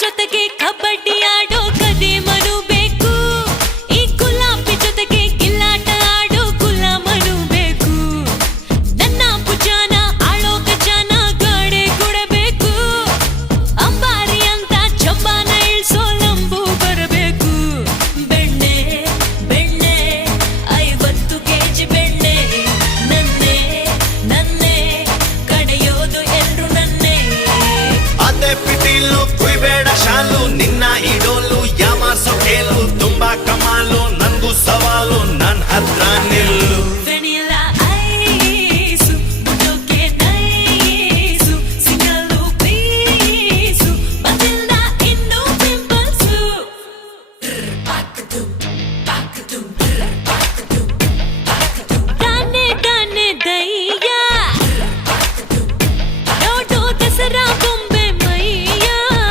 ಜೊತೆಗೆ ಕಬಡ್ಡಿ ಆಡೋ ಕದಿಮನು ಬೇಕು ಈ ಗುಲಾಬಿ ಜೊತೆಗೆ ಗಿಲ್ಲಾಟ ಆಡೋ ಗುಲಾಮನು ಬೇಕು ನನ್ನ ಭುಜಾನ ಆಳೋ ಗಜಾನ ಗಾಡೆ ಕೊಡಬೇಕು ಅಂಬಾರಿ ಅಂತ ಜಂಬಾನ ಇಳ್ಸೋ ಲಂಬು ಬರಬೇಕು ಬೆಣ್ಣೆ ಬೆಣ್ಣೆ 50 ಕೆಜಿ ಬೆಣ್ಣೆ ನನ್ನೇ ನನ್ನೇ ಕಡೆಯೋದು ಎಲ್ರು ನನ್ನೇ ಅದೇ ಪಿಟೀಲು ಕುಯ್ಬೇಡ ಶಾಲು ನಿನ್ನ ಇಡೋಲು ಯಾಮಾರ್ಸೋ ಕೇಳು ತುಂಬಾ ಕಮಾಲು ನಂದು ಸವಾಲು ನನ್ ಹತ್ರ ನಿಲ್ಲು